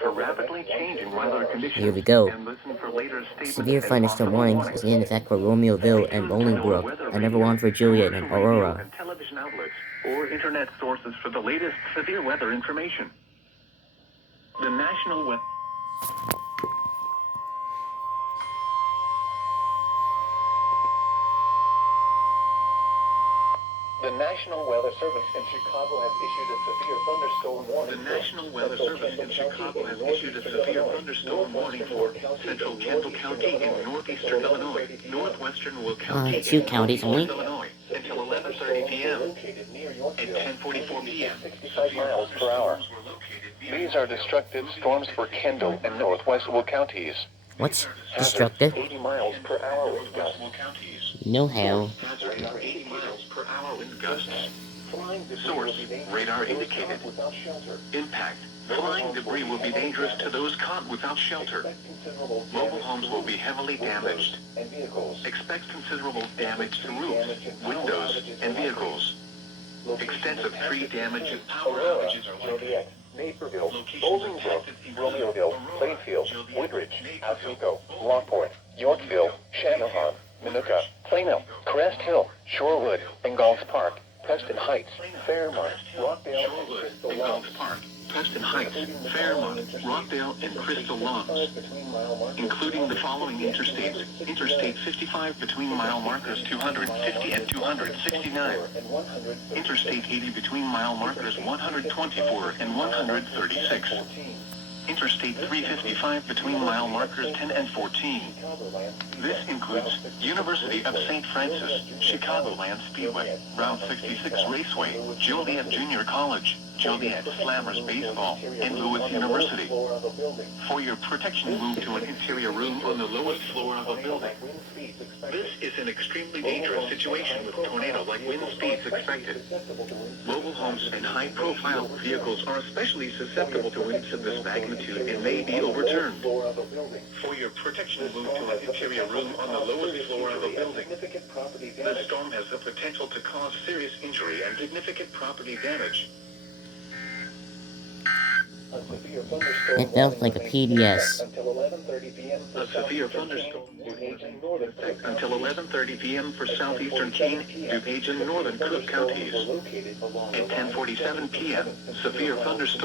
for rapidly changing weather conditions. Here we go. And listen for later statements Severe and thunderstorm possible warnings warnings. is in effect for Romeoville and Bolingbrook, and number 1 for Joliet and Aurora. And television outlets or internet sources for the latest severe weather information. The National Weather. The National Weather Service in Chicago has issued a severe thunderstorm warning. The National Weather Service in Chicago has issued a severe thunderstorm warning for central Kendall County in northeastern Illinois, northwestern Will County 2 counties only? Illinois, until 11:30 p.m. At 10:44 p.m. 65 miles per hour. These are destructive storms for Kendall and northwest Will counties. What's destructive? 80 miles per hour wind gusts. No how. Hazard are 80 miles per hour wind gusts. Source, radar indicated. Impact, flying debris will be dangerous to those caught without shelter. Mobile homes will be heavily damaged. Expect considerable damage to roofs, windows, and vehicles. Extensive tree damage and power outages are likely. Naperville, Bolingbrook, Romeoville, Plainfield, Woodridge, Oswego, Lockport, Yorkville, Channahon, Minooka, Plano, Crest Hill, Shorewood, Ingalls Park, Preston Heights, Fairmont, Rockdale, and Crystal Lawns. Preston Heights, Fairmont, Rockdale, and Crystal Lawns, including the following interstates. Interstate 55 between mile markers 250 and 269. Interstate 80 between mile markers 124 and 136. Interstate 355 between mile markers 10 and 14. This includes University of St. Francis, Chicagoland Speedway, Route 66 Raceway, Joliet Junior College, Joliet Slammers Baseball, and Lewis University. For your protection, move to an interior room on the lowest floor of a building. This is an extremely dangerous situation with tornado-like wind speeds expected. Mobile homes and high-profile vehicles are especially susceptible to winds of this magnitude and may be overturned. For your protection, move to an interior room on the lowest floor of a building. The storm has the potential to cause serious injury and significant property damage. It felt like a PDS. A severe thunderstorm until 11:30 p.m. for southeastern Keene, DuPage, and northern Cook counties. At 10:47 p.m., severe thunderstorm.